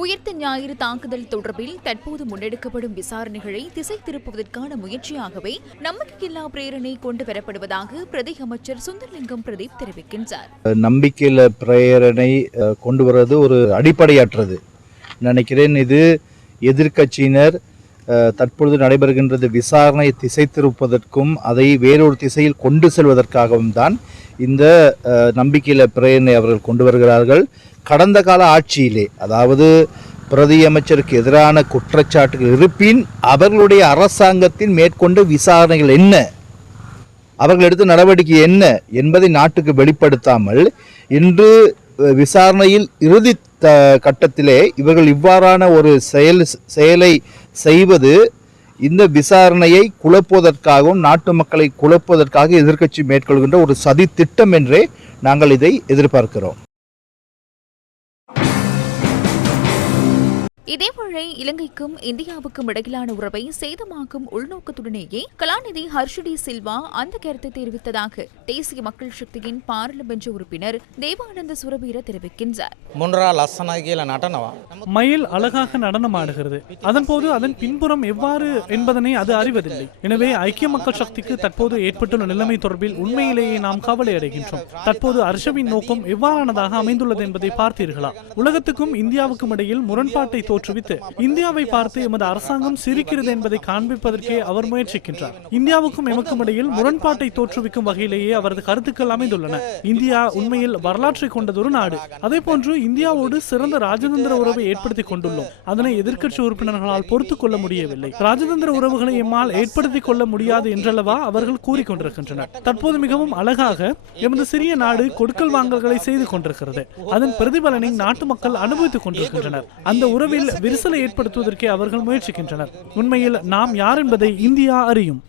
உயிர்த்த ஞாயிறு தாக்குதல் தொடர்பில் தற்போது முன்னெடுக்கப்படும் விசாரணைகளை திசை திருப்புவதற்கான முயற்சியாகவே நம்பிக்கையில்லா பிரேரணை கொண்டு வரப்படுவதாக பிரதி அமைச்சர் சுந்தர்லிங்கம் பிரதீப் தெரிவிக்கின்றார். நம்பிக்கையில்லா பிரேரணை கொண்டு வருவது ஒரு அடிப்படையற்றது நினைக்கிறேன். இது எதிர்க்கட்சியினர் தற்பொழுது நடைபெறுகின்றது விசாரணை திசை திருப்பதற்கும் அதை வேறொரு திசையில் கொண்டு செல்வதற்காகவும் தான் இந்த நம்பிக்கையில்லா பிரேரணை அவர்கள் கொண்டு வருகிறார்கள். கடந்த கால ஆட்சியிலே, அதாவது பிரதி அமைச்சருக்கு எதிரான குற்றச்சாட்டுகள் இருப்பின் அவர்களுடைய அரசாங்கத்தின் மேற்கொண்ட விசாரணைகள் என்ன, அவர்கள் எடுத்த நடவடிக்கை என்ன என்பதை நாட்டுக்கு வெளிப்படுத்தாமல் இன்று விசாரணையில் இறுதி கட்டத்திலே இவர்கள் இவ்வாறான ஒரு செயலை செய்வது இந்த விசாரணையை குழப்புவதற்காகவும் நாட்டு மக்களை குழப்புவதற்காக எதிர்க்கட்சி மேற்கொள்கின்ற ஒரு சதி திட்டம் என்றே நாங்கள் இதை எதிர்பார்க்கிறோம். இதேவேளை இலங்கைக்கும் இந்தியாவுக்கும் இடையிலான உறவை சேதமாக்கும் உள்நோக்கத்துடனேயே கலாநிதி ஹர்ஷடி சில்வா அந்த கருத்தை தெரிவித்ததாக தேசிய மக்கள் சக்தியின் பாராளுமன்ற உறுப்பினர் தேவானந்த சுரவீர தெரிவிக்கின்றார். மயில் அழகாக நடனமாடுகிறது, அதன்போது அதன் பின்புறம் எவ்வாறு என்பதனை அது அறிவதில்லை. எனவே ஐக்கிய மக்கள் சக்திக்கு தற்போது ஏற்பட்டுள்ள நிலைமை தொடர்பில் உண்மையிலேயே நாம் கவலை அடைகின்றோம். தற்போது ஹர்ஷவின் நோக்கம் எவ்வாறானதாக அமைந்துள்ளது என்பதை பார்த்தீர்களா? உலகத்துக்கும் இந்தியாவுக்கும் இடையில் முரண்பாட்டை தோற்றுவித்து இந்தியாவை பார்த்து எமது அரசாங்கம் சிரிக்கிறது என்பதை காண்பிப்பதற்கே அவர் முயற்சிக்கின்றார். இந்தியாவுக்கும் எமக்கும் இடையில் முரண்பாட்டை தோற்றுவிக்கும் வகையிலேயே அவரது கருத்துக்கள் அமைந்துள்ளன. இந்தியா உண்மையில் வரலாற்றை கொண்டதொரு நாடு. அதே போன்று இந்தியாவோடு சிறந்த ராஜதந்திர உறவை ஏற்படுத்திக் கொண்டுள்ளோம். அதனை எதிர்க்கட்சி உறுப்பினர்களால் பொறுத்துக் கொள்ள முடியவில்லை. ராஜதந்திர உறவுகளை எம்மால் ஏற்படுத்திக் கொள்ள முடியாது என்றல்லவா அவர்கள் கூறிக்கொண்டிருக்கின்றனர். தற்போது மிகவும் அழகாக எமது சிறிய நாடு கொடுக்கல் வாங்கல்களை செய்து கொண்டிருக்கிறது. அதன் பிரதிபலனை நாட்டு மக்கள் அனுபவித்துக் கொண்டிருக்கின்றனர். அந்த உறவில் விரிசலை ஏற்படுத்துவதற்கே அவர்கள் முயற்சிக்கின்றனர். உண்மையில் நாம் யார் என்பதை இந்தியா அறியும்.